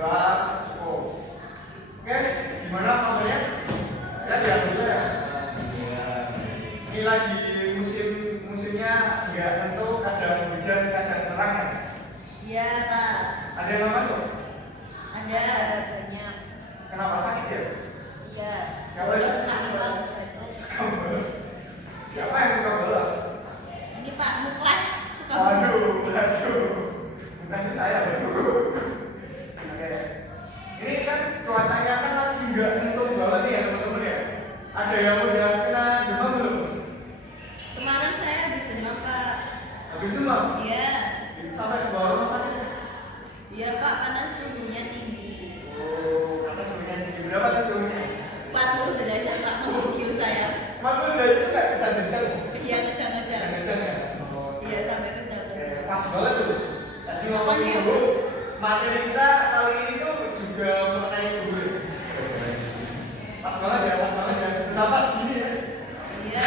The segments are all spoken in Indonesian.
Dua, cukup. Oke, gimana kabarnya? Saya lihat dulu ya. Ini lagi musimnya nggak tentu, kadang hujan, kadang terang ya. Iya Pak. Ada yang mau masuk? Ada banyak. Kenapa sakit ya? Iya. Siapa yang Suka bilang suka bolos? Siapa yang suka bolos? Ini Pak Muklas. Aduh. Nanti saya Oke. Ini kan cuacanya kan lagi nggak tentu banget nih ya teman-teman ya. Ada yang udah kena demam belum? Kemarin saya habis demam Pak. Habis demam? Iya. Sampai ke bawah rumah sakit? Iya Pak, karena suhunya tinggi. Oh, karena suhunya tinggi. Berapa tuh suhunya? 40 derajat Pak, mobil saya. 40 derajat itu nggak kencang-kencang? Iya kejang-kejang. Kencang-kencang ya? Iya sampai kejang-kejang. Pas banget tuh. Tadi ngomongin suhu, materi kita kali ini tuh juga mengenai suhu. Pas banget ya, bisa pas gini ya. Iya.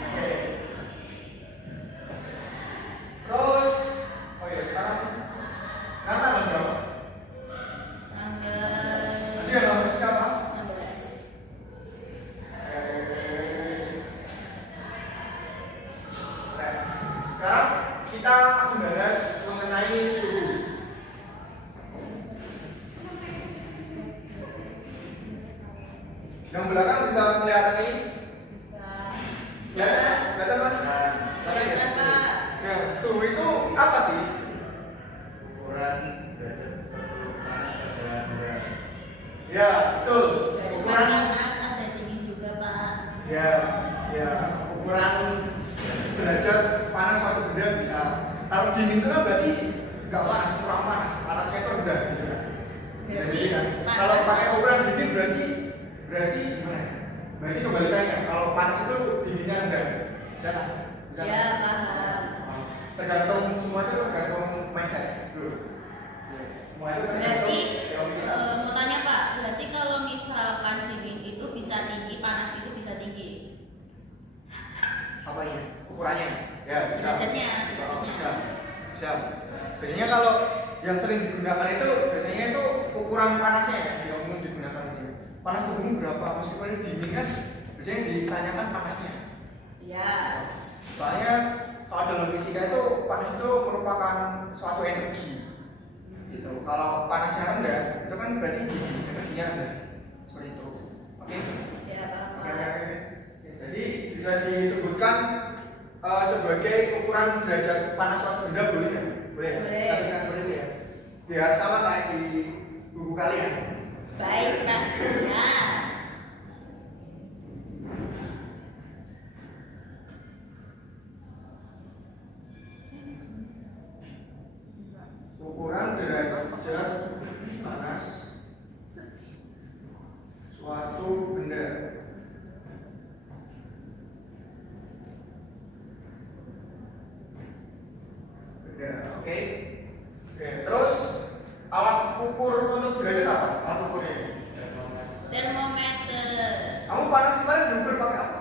Oke. Terus, oh ya sekarang kan tanggal berapa? Tadi yang nomor siapa? 16. Sekarang kita membahas mengenai suhu. Yang belakang bisa kelihatan ini? Bisa. Kelihatan mas? Kelihatan Pak. Ya, suhu itu apa sih? Ukuran derajat panas dan Ya, betul. Dari Ukuran panas ada dingin juga Pak. ya ukuran derajat panas suatu benda bisa. Kalau dingin itu kan berarti nggak panas, kurang panas. Panasnya itu rendah gitu kan. Bisa Berarti jadi kan. panas. Kalau pakai ukuran dingin berarti gimana ya? Berarti kebalikannya. Kalau panas itu dinginnya rendah. Bisa kan? Bisa Ya kan? paham. Tergantung semua itu tergantung mindset. Yes. Semua itu tergantung Berarti teori kita. mau tanya Pak, berarti kalau misalkan dingin itu bisa tinggi, panas itu bisa tinggi. Apa ini? Ukurannya? Ya bisa. Derajatnya. Bisa. Biasanya kalau yang sering digunakan itu biasanya itu ukuran panasnya ya, yang umum digunakan di sini. Panas tubuhmu berapa? Meskipun ini dingin kan, biasanya ditanyakan panasnya. Ya. Soalnya kalau dalam fisika itu panas itu merupakan suatu energi. Gitu. Kalau panasnya rendah, itu kan berarti dingin, energinya rendah. Seperti itu. Oke? Ya Oke. paham. Jadi bisa disebutkan sebagai ukuran derajat panas suatu benda boleh ya? Boleh. Boleh. Tapi kan seperti itu ya. Biar sama kayak di buku kalian. Baik Pak. Ya. Ukuran derajat panas suatu benda. Oke. Terus alat ukur untuk derajat apa? Alat ukurnya. Termometer. Kamu panas kemarin diukur pakai apa?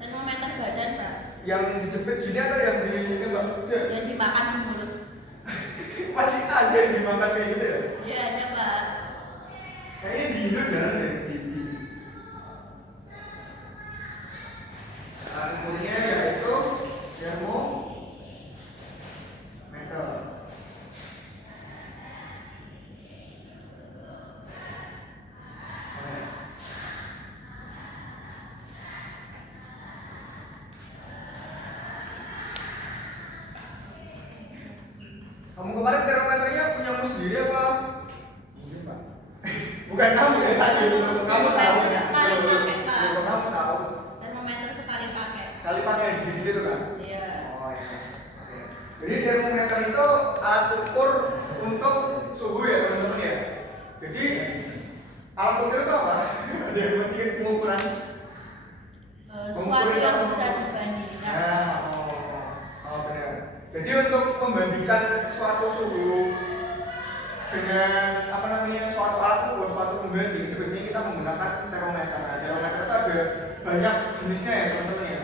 Termometer badan Pak. Yang dijepit gini atau yang ditembak? Yang dimakan di mulut. Masih ada yang dimakan kayak gitu ya? Iya ada Pak. Kayaknya di Indo jarang deh di ukurnya yaitu termometer. Kamu kemarin termometernya punyamu sendiri apa? Mungkin Pak. Bukan kamu ya tadi, kamu tahu ya. Sekali pakai Pak. Kamu tahu. Termometer sekali pakai. Sekali pakai gitu gitu kan? Iya. Oh iya. Oke. Jadi termometer itu alat ukur untuk suhu ya teman-teman ya. Jadi alat ukur itu apa? Ada yang mesti pengukuran. Suatu yang bisa dibandingkan. Oh benar. Jadi untuk membandingkan suatu suhu dengan apa namanya suatu alat ukur, suatu pembanding itu biasanya kita menggunakan termometer. Nah, termometer itu ada banyak jenisnya ya teman-teman ya.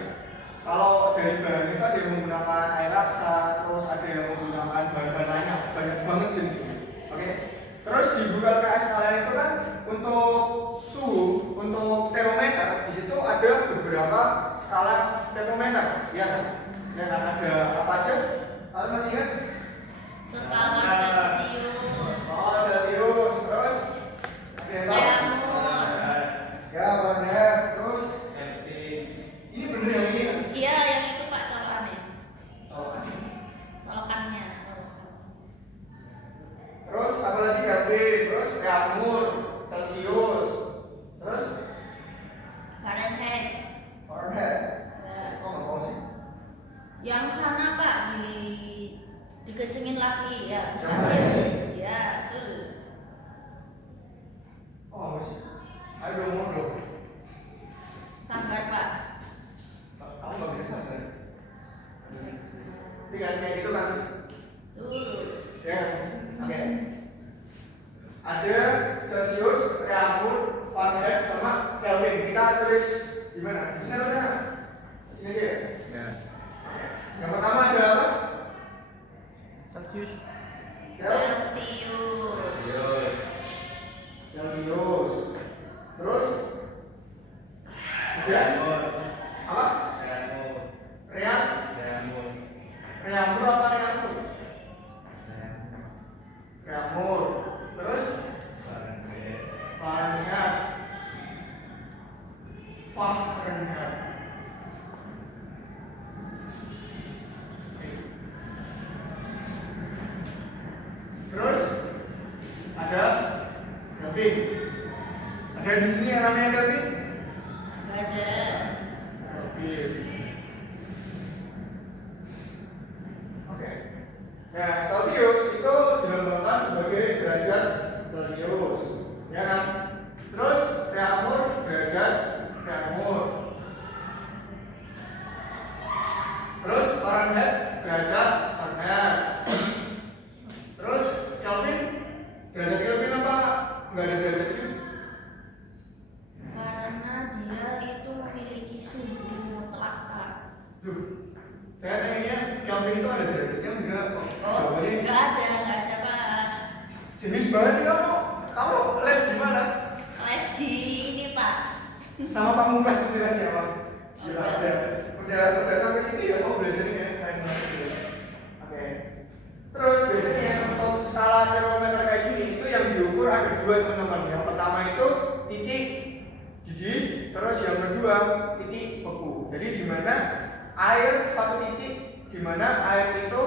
Kalau dari bahan itu ada yang menggunakan air raksa, terus ada yang menggunakan bahan-bahan lainnya, banyak banget jenisnya. Oke. Terus Ya, Yang mana Mustaqil. ini? Ya, betul. Oh, masih. Ayo dong, mau dong. Sanggar, Pak. Kamu nggak bisa kan? Tinggal kayak gitu kan? Tuh. Ya, oke. Ada Celsius, Reampur, Fahrenheit, sama Kelvin. Kita tulis di mana? Di sini atau sana? Sini aja ya. Ya. Oke. Yang pertama ada apa? Celsius. Celsius. Celsius. Terus? Ya. Apa? Reampur apa Reampur? Reampur. Terus? Fahrenheit. Fahrenheit. Terus ada Kelvin. Ada di sini yang namanya Kelvin? Nggak ada. Kelvin. Oke. Nah, Celsius itu dilambangkan sebagai derajat Celsius, ya kan? Terus Reampur derajat Reampur. Terus Fahrenheit derajat Fahrenheit. Terus Kelvin derajat Kelvin apa? Nggak ada derajat Kelvin. Karena dia itu memiliki suhu mutlak, Pak. Tuh, saya tanya Kelvin itu ada derajatnya enggak? Oh, Jawabannya nggak ada, Pak. jenis banget sih kamu. Kamu les di mana? Les di ini, Pak. Sama Pak Mungkas tuh lesnya Pak. Gila, udah sampai sini ya mau belajarnya ya, keren banget ya. Oke. Terus biasanya untuk skala termometer kayak gini itu yang diukur ada dua teman-teman. Yang pertama itu titik didih, terus yang kedua titik beku. Jadi di mana air satu titik di mana air itu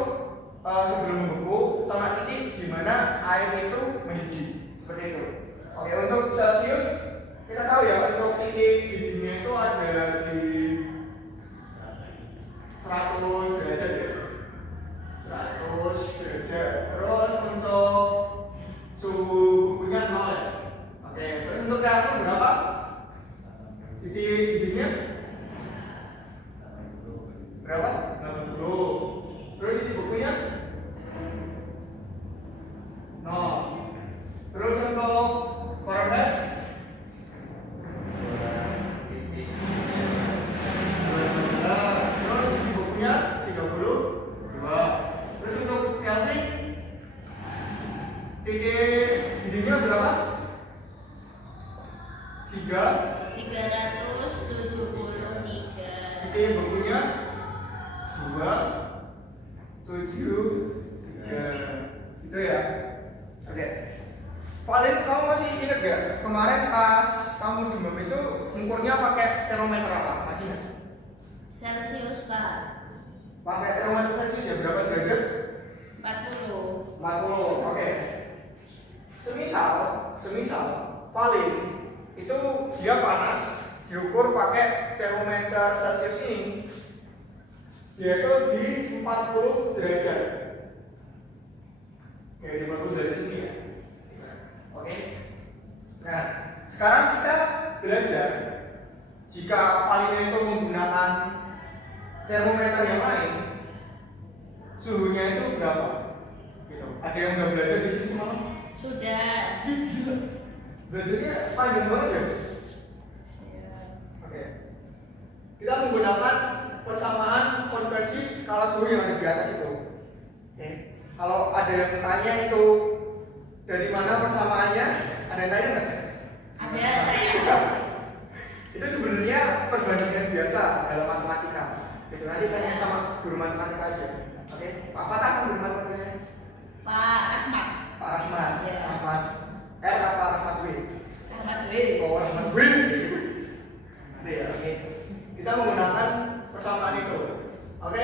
sebelum membeku, sama titik di mana air itu mendidih. Seperti itu. Oke, untuk Celsius kita tahu ya untuk titik didihnya itu ada di 100 derajat ya. 100 derajat. Terus untuk suhu bukunya 0 ya. Oke, terus untuk reaktor berapa? Titik didihnya berapa? 60. Terus titik bukunya 0. Terus untuk Fahrenheit 12. Terus titik bukunya 32. Terus untuk Kelvin titik didihnya berapa? 3. 373. Titik bukunya 2, 7, 3. Itu ya. Oke. Valen, kamu masih ingat gak kemarin pas kamu demam itu ngukurnya pakai termometer apa? Masih ingat? Celsius, Pak. Pakai termometer Celsius ya, berapa derajat? 40. 40. Oke. Semisal Valen itu dia panas, diukur pakai termometer Celsius ini, dia itu di 40 derajat. Oke, di 40 dari sini ya. Oke. Nah, sekarang kita belajar jika Valen itu menggunakan termometer yang lain, suhunya itu berapa? Gitu. Ada yang udah belajar di sini semalam? Sudah. Ih, gila. Belajarnya panjang banget ya. Oke. Kita menggunakan persamaan konversi skala suhu yang ada di atas itu. Oke. Kalau ada yang tanya itu dari mana persamaannya, ada yang tanya nggak? Ada saya. Itu sebenarnya perbandingan biasa dalam matematika. Itu nanti tanya sama guru matematika aja. Oke. Pak Fatah kan guru matematika. Pak Ahmad. Pak Rahmat. Ya. Rahmat. Apa Rahmat W? Ahmad W. Oh, Rahmat W. Ya, oke. Kita menggunakan persamaan itu. Oke?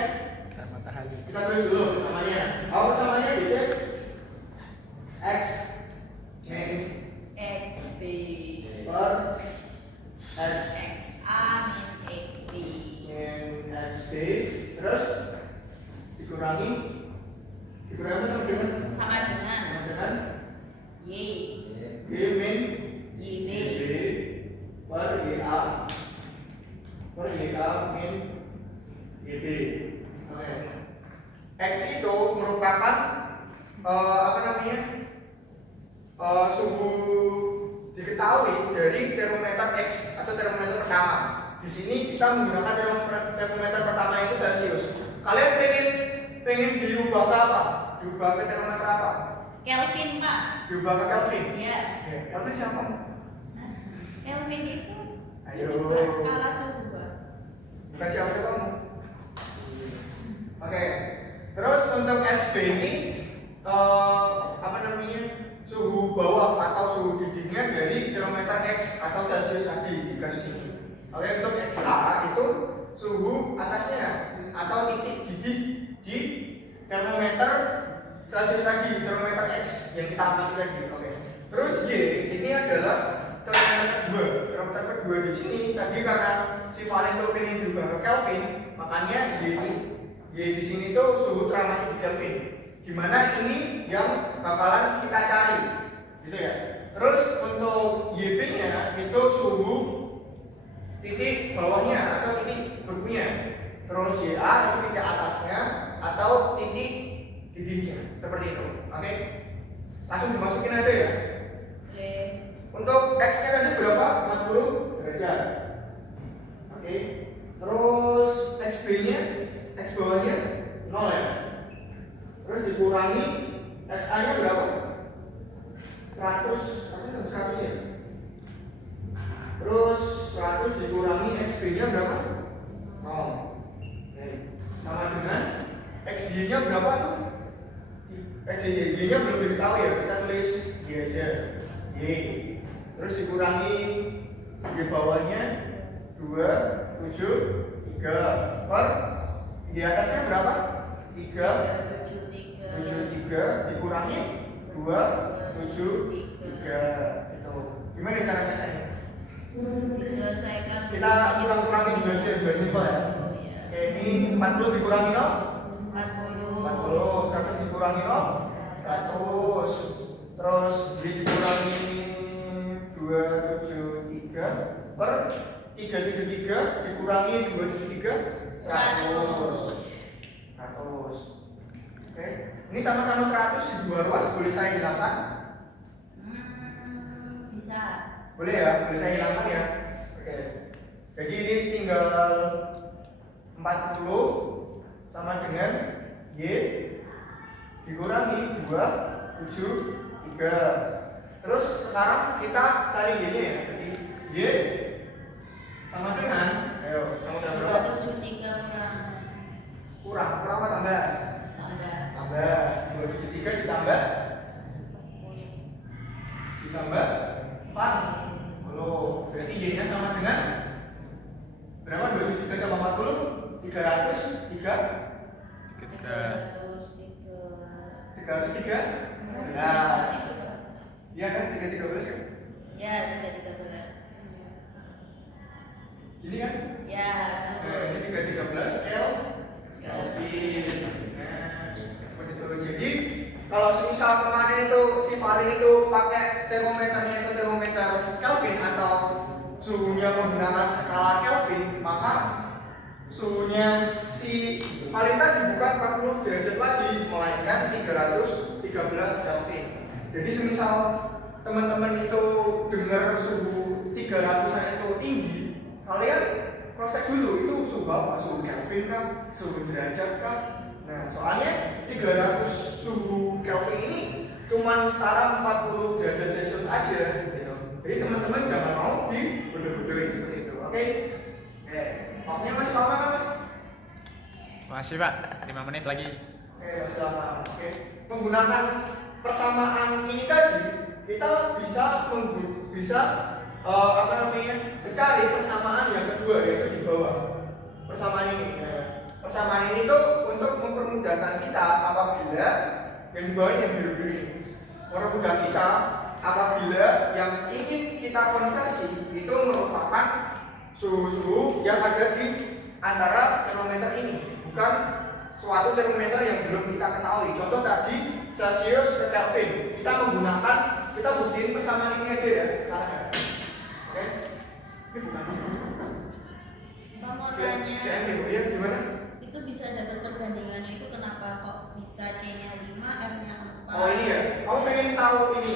Matahari. Kita tulis dulu persamaannya. Apa persamaannya gitu? X min XB. per X XA min XB. min XB terus dikurangi sama dengan apa namanya suhu diketahui dari termometer X atau termometer pertama. Di sini kita menggunakan termometer pertama itu Celcius. Kalian pengen diubah ke apa? Diubah ke termometer apa? Kelvin, Pak. Diubah ke Kelvin. Ya. Kelvin siapa? Kelvin itu Ayo. skala suhu, Pak. Bukan siapa kamu. Oke. Terus untuk XB ini apa namanya? Suhu bawah atau suhu didihnya dari termometer X atau Celcius tadi di kasus ini. Oke, untuk XA itu suhu atasnya atau titik didih di termometer Celcius tadi, termometer X yang kita ambil tadi. Oke. Terus Y ini adalah termometer kedua. Termometer kedua di sini tadi karena si Valento pengen diubah ke Kelvin, makanya Y di sini tuh suhu teramat di Kelvin. Dimana ini yang bakalan kita cari, gitu ya. Terus untuk YB-nya itu suhu titik bawahnya atau titik berpunya. Terus YA itu titik atasnya atau titik didihnya, seperti itu. Oke, langsung dimasukin aja ya. Oke. Untuk X-nya tadi berapa? 40 derajat. Oke. Terus XB-nya, X bawahnya 0 ya. Terus dikurangi XA-nya berapa? 100 ya. Terus 100 dikurangi XB-nya berapa? 0. Oke. Sama dengan XY-nya berapa tuh? XY-nya belum diketahui ya, kita tulis Y aja. Y. Terus dikurangi Y bawahnya 2, 7, 3 per Y atasnya berapa? 3, 73 dikurangi 2, 7, 3 itu. Gimana caranya saya? Diselesaikan. Kita kurang-kurangi di bahasa simpel ya. Oh, iya. Oke, ini 40 dikurangi 0? 40. 100 dikurangi 0? 100. Terus Y dikurangi 273 per 373 dikurangi 273 100. Oke. Ini sama-sama 100 di dua ruas, boleh saya hilangkan? Bisa. Boleh ya, boleh saya hilangkan ya. Oke. Jadi ini tinggal 40 sama dengan Y dikurangi 2, 7, 3. Terus sekarang kita cari Y-nya ya. Jadi Y sama dengan, ayo, sama dengan berapa? 273 Kurang apa tambah? Tambah 273 ditambah 40. Berarti Y-nya sama dengan berapa? 273 tambah 40? 303? Ya. Iya kan? 313 kan? Ya, 313. Gini kan? Ya. Nah, ini 313 Kelvin. Nah, seperti itu. Jadi kalau misal kemarin itu si Valin itu pakai termometernya itu termometer Kelvin atau suhunya menggunakan skala Kelvin, maka suhunya si Valin tadi bukan 40 derajat lagi, melainkan 313 Kelvin. Jadi semisal teman-teman itu dengar suhu 300-an itu tinggi, kalian cross check dulu itu suhu apa? Suhu Kelvin kah? Suhu derajat kah? Nah, soalnya 300 suhu Kelvin ini cuma setara 40 derajat Celcius aja gitu. Jadi teman-teman jangan mau dibodoh-bodohin seperti itu. Oke? Waktunya masih lama kan, Mas? Masih Pak, 5 menit lagi. Oke, masih lama. Oke. Menggunakan persamaan ini tadi, kita bisa apa namanya? Mencari persamaan yang kedua, yaitu di bawah. Persamaan ini. Persamaan ini tuh untuk mempermudahkan kita apabila yang di bawah yang biru-biru ini. Mempermudah kita apabila yang ingin kita konversi itu merupakan suhu-suhu yang ada di antara termometer ini, bukan suatu termometer yang belum kita ketahui. Contoh tadi Celcius ke Kelvin, kita buktiin persamaan ini aja ya sekarang ya. Oke? Ini bukan. Pak mau tanya, Ya, gimana? itu bisa dapat perbandingannya itu kenapa kok bisa C-nya 5, F-nya 4? Oh ini ya, kamu pengen tahu ini?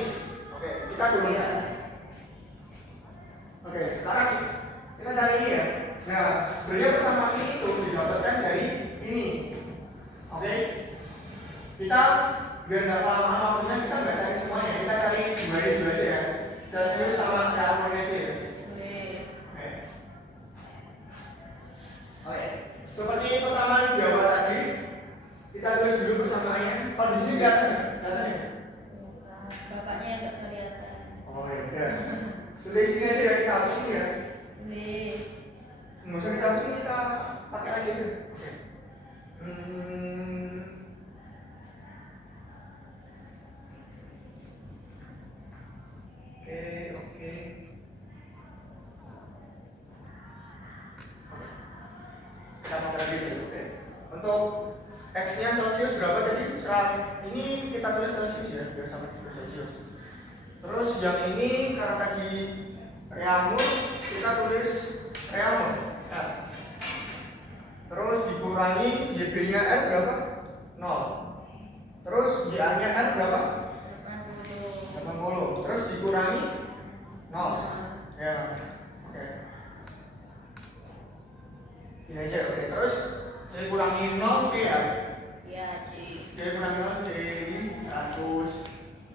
Oke, kita dulu. Iya. Oke, sekarang kita cari ini ya. Nah, sebenarnya persamaan ini itu didapatkan dari ini. Oke, kita biar nggak lama-lama punya kita nggak cari semuanya, kita cari dua ini dulu aja ya. Celsius sama Kelvin aja ya. Oke. Oke, seperti persamaan di awal tadi, kita tulis dulu persamaannya. Kalau di sini kelihatan nggak? Kelihatan ya? Bapaknya agak kelihatan. Oh ya, udah. Tulis sini aja ya, kita hapus ini ya. Nggak usah kita hapusin, kita pakai aja aja. Oke. Oke. Kita mau lagi dulu, oke. Untuk X-nya Celsius berapa tadi? Ini kita tulis Celsius ya, biar sama juga Celsius. Terus yang ini karena tadi Reaumur, kita tulis Reaumur. Nah. Terus dikurangi YB-nya N berapa? 0. Terus YA-nya N berapa? 80. Terus dikurangi 0. Ya. Oke. Ini aja, oke. Terus C kurangi 0 C ya? Iya, C. C kurangi 0 C 100.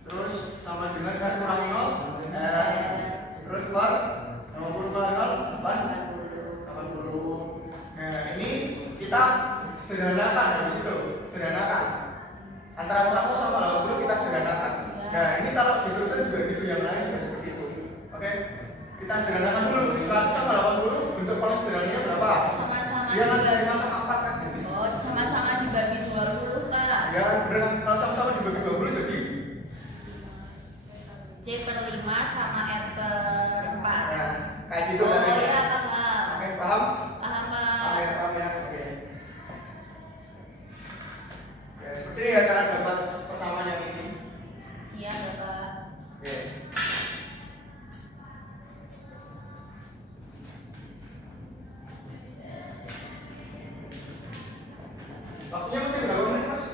Terus sama dengan kan kurangi 0 terus per 50 kali 0 80. Nah ini kita sederhanakan dari situ, sederhanakan antara 100 sama 80 kita sederhanakan. Nah ini kalau diteruskan juga gitu, yang lain juga seperti itu. Oke, kita sederhanakan dulu 100 sama 80, bentuk paling sederhananya berapa? Sama-sama Dia kan dari dibagi. masa 4 kan? Oh, sama-sama dibagi 20 lah. Ya benar, kalau sama-sama dibagi 20 jadi C per 5 sama R per 4. nah, kayak gitu Oh kan? iya, paham. Oke, paham? Paham, Pak. Paham ya, oke. Oke, seperti ini ya cara dapat persamaan yang ini. Siap, Bapak. Oke. Waktunya masih berapa menit, Mas?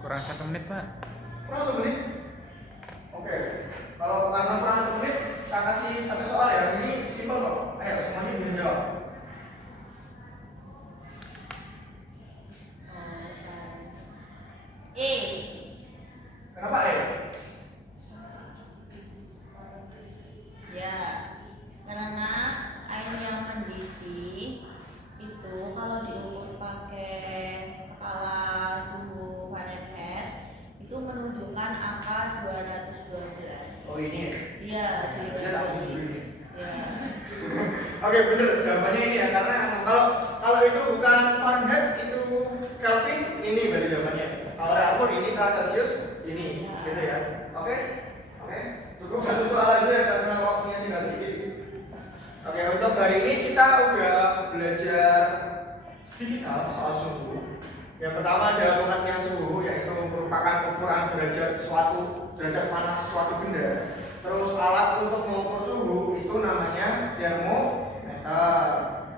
Kurang 1 menit, Pak. Kurang 1 menit? Oke. Kalau karena kurang 1 menit, kita kasih satu soal ya. Ini simpel kok. Ayo, semuanya bisa jawab. E. Kenapa E? Ya, karena air yang mendidih itu kalau diukur pakai skala suhu Fahrenheit itu menunjukkan angka 212. Oh ini ya? Iya, Bisa tak dulu ini? ya. Oke, bener jawabannya ini ya, karena kalau itu bukan Fahrenheit, itu Kelvin, ini berarti jawabannya. Kalau Reaumur ini, kalau Celsius ini, gitu ya. Oke, cukup satu soal aja ya, karena waktunya tinggal dikit. Oke, untuk hari ini kita udah belajar sedikit hal soal suhu. Yang pertama ada pengertian suhu, yaitu merupakan ukuran derajat panas suatu benda. Terus alat untuk mengukur suhu itu namanya termometer.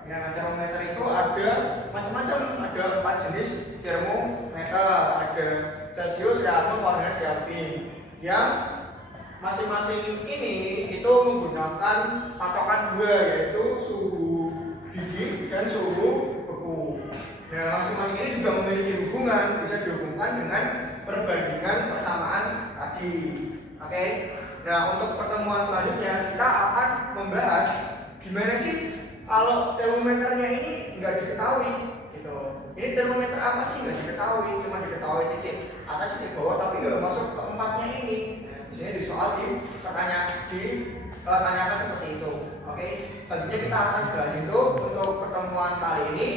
Yang termometer itu ada macam-macam, ada 4 jenis termometer, ada Celsius, Reaumur, Fahrenheit, Kelvin. Yang masing-masing ini itu menggunakan patokan dua, yaitu suhu dingin dan suhu beku. Nah, masing-masing ini juga memiliki hubungan, bisa dihubungkan dengan perbandingan persamaan tadi. Oke. Nah, untuk pertemuan selanjutnya kita akan membahas gimana sih kalau termometernya ini nggak diketahui, gitu. Ini termometer apa sih nggak diketahui, cuma diketahui titik atas titik bawah, tapi nggak masuk ke empatnya ini. Nah, di sini di soal ditanyakan seperti itu. Oke. Selanjutnya kita akan bahas itu. Untuk pertemuan kali ini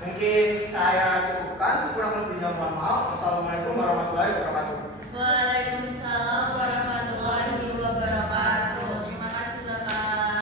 mungkin saya cukupkan, kurang lebihnya mohon maaf. Wassalamualaikum warahmatullahi wabarakatuh.